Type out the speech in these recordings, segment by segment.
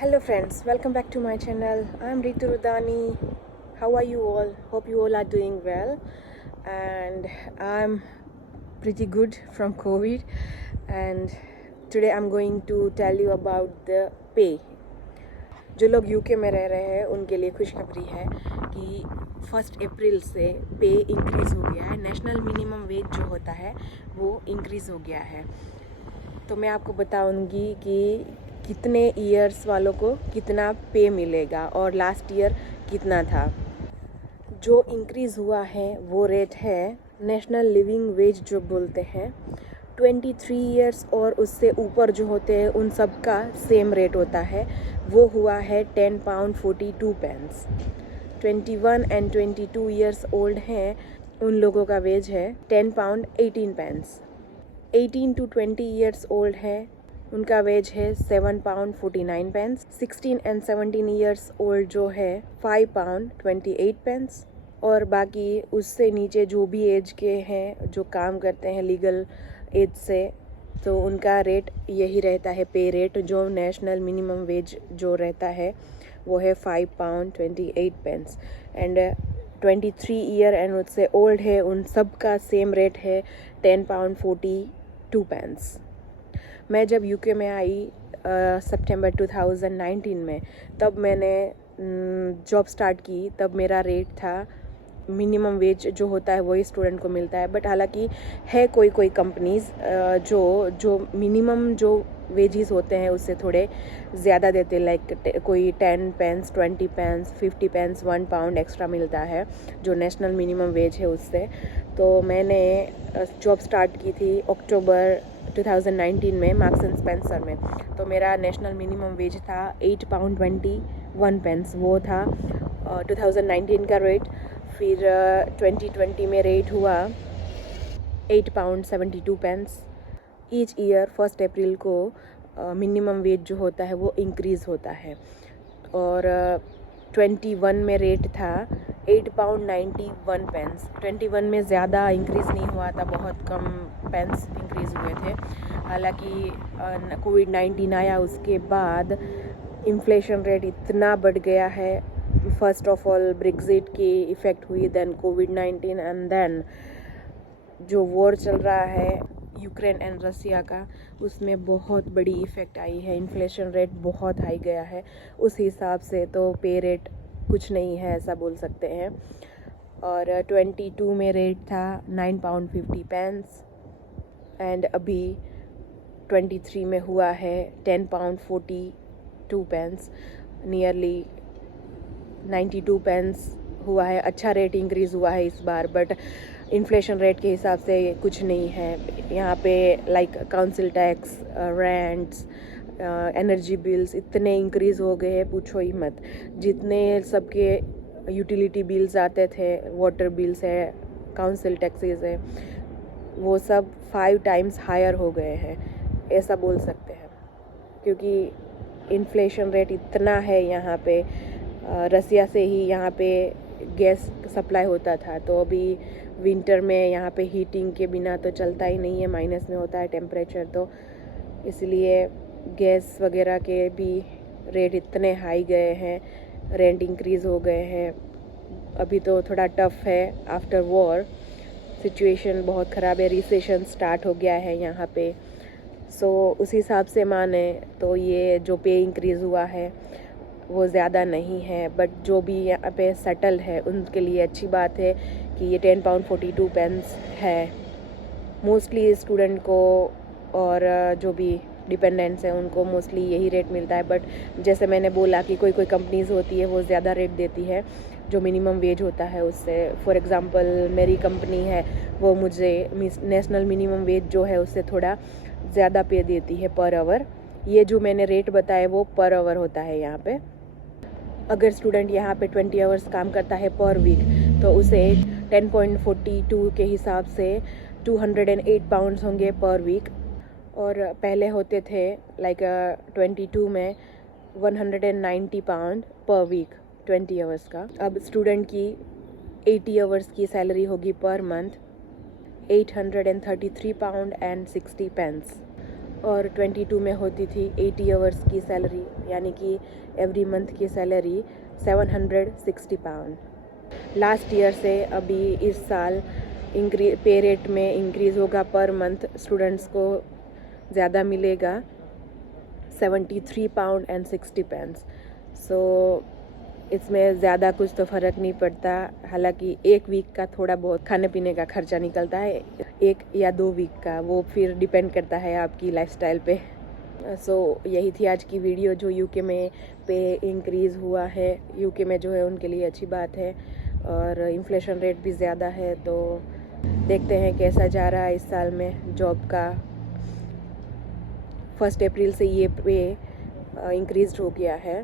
Hello friends, welcome back to my channel. I'm Ritu Rudani. How are you all? Hope you all are doing well. And I'm pretty good from COVID. And today I'm going to tell you about the pay. जो लोग UK में रह रहे हैं उनके लिए खुशखबरी है कि 1 अप्रैल से पे इंक्रीज़ हो गया है. नेशनल मिनिमम वेज जो होता है वो इंक्रीज़ हो गया है. तो मैं आपको बताऊंगी कि कितने ईयर्स वालों को कितना पे मिलेगा और लास्ट ईयर कितना था. जो इंक्रीज़ हुआ है वो रेट है नेशनल लिविंग वेज जो बोलते हैं. 23 ईयर्स और उससे ऊपर जो होते हैं उन सब का सेम रेट होता है. वो हुआ है £10.42. 21 एंड 22 ईयर्स ओल्ड हैं उन लोगों का वेज है £10.18. 18 to 20 ईयर्स ओल्ड है उनका वेज है £7.49. 16 एंड 17 ईयर्स ओल्ड जो है £5.28. और बाकी उससे नीचे जो भी एज के हैं जो काम करते हैं लीगल एज से तो उनका रेट यही रहता है. पे रेट जो नेशनल मिनिमम वेज जो रहता है वो है £5.28. एंड 23 ईयर एंड उससे ओल्ड है उन सब का सेम रेट है £10.42. मैं जब यूके में आई सितंबर 2019 में तब मैंने जॉब स्टार्ट की. तब मेरा रेट था मिनिमम वेज जो होता है वही स्टूडेंट को मिलता है. बट हालांकि है कोई कंपनीज़ जो मिनिमम जो वेजेस होते हैं उससे थोड़े ज़्यादा देते हैं. लाइक कोई 10 पेंस 20 पेंस 50 पेंस £1 एक्स्ट्रा मिलता है जो नेशनल मिनिमम वेज है उससे. तो मैंने जॉब स्टार्ट की थी अक्टूबर 2019 में मार्क्स एंड स्पेंसर में. तो मेरा नेशनल मिनिमम वेज था £8.21. वो था 2019 का रेट. फिर 2020 में रेट हुआ £8.72. ईच ईयर 1 अप्रैल को मिनिमम वेज जो होता है वो इंक्रीज़ होता है. और 21 में रेट था £8.91. 21 में ज़्यादा इंक्रीज़ नहीं हुआ था, बहुत कम पेंस इंक्रीज़ हुए थे. हालांकि कोविड-19 आया उसके बाद इन्फ्लेशन रेट इतना बढ़ गया है. फर्स्ट ऑफ ऑल ब्रेक्जिट की इफ़ेक्ट हुई, देन कोविड-19 एंड देन जो वॉर चल रहा है यूक्रेन एंड रसिया का उसमें बहुत बड़ी इफ़ेक्ट आई है. इन्फ्लेशन रेट बहुत हाई गया है. उस हिसाब से तो पे रेट कुछ नहीं है ऐसा बोल सकते हैं. और 22 में रेट था £9.50 एंड अभी 23 में हुआ है £10.42. नियरली 92 पेंस हुआ है. अच्छा रेट इंक्रीज़ हुआ है इस बार. बट इन्फ्लेशन रेट के हिसाब से कुछ नहीं है यहाँ पे. Like council tax, rents, energy bills इतने इंक्रीज़ हो गए हैं पूछो ही मत. जितने सबके यूटिलिटी बिल्स आते थे, वाटर बिल्स है, काउंसिल टैक्सेस है, वो सब 5 टाइम्स हायर हो गए हैं ऐसा बोल सकते हैं. क्योंकि इन्फ्लेशन रेट इतना है यहाँ पे. रसिया से ही यहाँ पे गैस सप्लाई होता था. तो अभी विंटर में यहाँ पे हीटिंग के बिना तो चलता ही नहीं है, माइनस में होता है टेम्परेचर. तो इसलिए गैस वगैरह के भी रेट इतने हाई गए हैं, रेंट इंक्रीज़ हो गए हैं. अभी तो थोड़ा टफ है. आफ्टर वॉर सिचुएशन बहुत ख़राब है. रिसेशन स्टार्ट हो गया है यहाँ पे. सो उस हिसाब से माने तो ये जो पे इंक्रीज़ हुआ है वो ज़्यादा नहीं है. बट जो भी यहाँ पे सेटल है उनके लिए अच्छी बात है कि ये £10.42 है. मोस्टली स्टूडेंट को और जो भी डिपेंडेंट्स हैं उनको मोस्टली यही रेट मिलता है. बट जैसे मैंने बोला कि कोई कंपनीज़ होती है वो ज़्यादा रेट देती है जो मिनिमम वेज होता है उससे. फॉर एग्ज़ाम्पल मेरी कंपनी है वो मुझे नेशनल मिनिमम वेज जो है उससे थोड़ा ज़्यादा पे देती है पर आवर. ये जो मैंने रेट बताया वो पर आवर होता है यहाँ पे. अगर स्टूडेंट यहाँ पे 20 आवर्स काम करता है पर वीक तो उसे 10.42 के हिसाब से £208 होंगे पर वीक. और पहले होते थे लाइक 22 में £190 पर वीक 20 आवर्स का. अब स्टूडेंट की 80 आवर्स की सैलरी होगी पर मंथ £833.60. और 22 में होती थी 80 आवर्स की सैलरी, यानी कि एवरी मंथ की सैलरी 760 पाउंड। लास्ट ईयर से अभी इस साल पे रेट में इंक्रीज़ होगा, पर मंथ स्टूडेंट्स को ज़्यादा मिलेगा 73 पाउंड एंड 60 पेंस। सो इसमें ज़्यादा कुछ तो फ़र्क नहीं पड़ता, हालांकि एक वीक का थोड़ा बहुत खाने पीने का खर्चा निकलता है, 1 या 2 वीक का, वो फिर डिपेंड करता है आपकी लाइफस्टाइल पे। सो यही थी आज की वीडियो। जो यूके में पे इंक्रीज़ हुआ है, यूके में जो है उनके लिए अच्छी बात है, और इन्फ्लेशन रेट भी ज़्यादा है, तो देखते हैं कैसा जा रहा है इस साल में जॉब का। 1 अप्रैल से ये पे इंक्रीज़ हो गया है।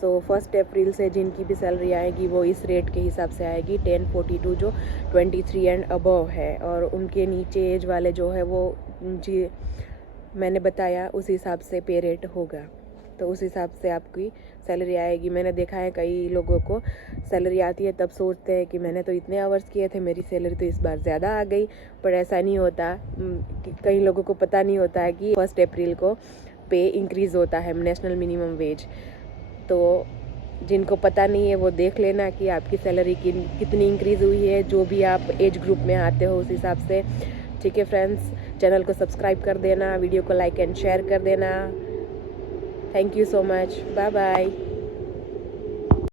सो 1 अप्रैल से जिनकी भी सैलरी आएगी वो इस रेट के हिसाब से आएगी, 1042, जो 23 एंड अबव है, और उनके नीचे एज वाले जो है वो जी मैंने बताया उस हिसाब से पे रेट होगा, तो उस हिसाब से आपकी सैलरी आएगी। मैंने देखा है कई लोगों को सैलरी आती है तब सोचते हैं कि मैंने तो इतने आवर्स किए थे, मेरी सैलरी तो इस बार ज़्यादा आ गई, पर ऐसा नहीं होता। कई लोगों को पता नहीं होता है कि 1 अप्रैल को पे इंक्रीज़ होता है, नेशनल मिनिमम वेज। तो जिनको पता नहीं है वो देख लेना कि आपकी सैलरी कितनी इंक्रीज़ हुई है, जो भी आप एज ग्रुप में आते हो उस हिसाब से। ठीक है फ्रेंड्स, चैनल को सब्सक्राइब कर देना, वीडियो को लाइक एंड शेयर कर देना। Thank you so much, bye bye.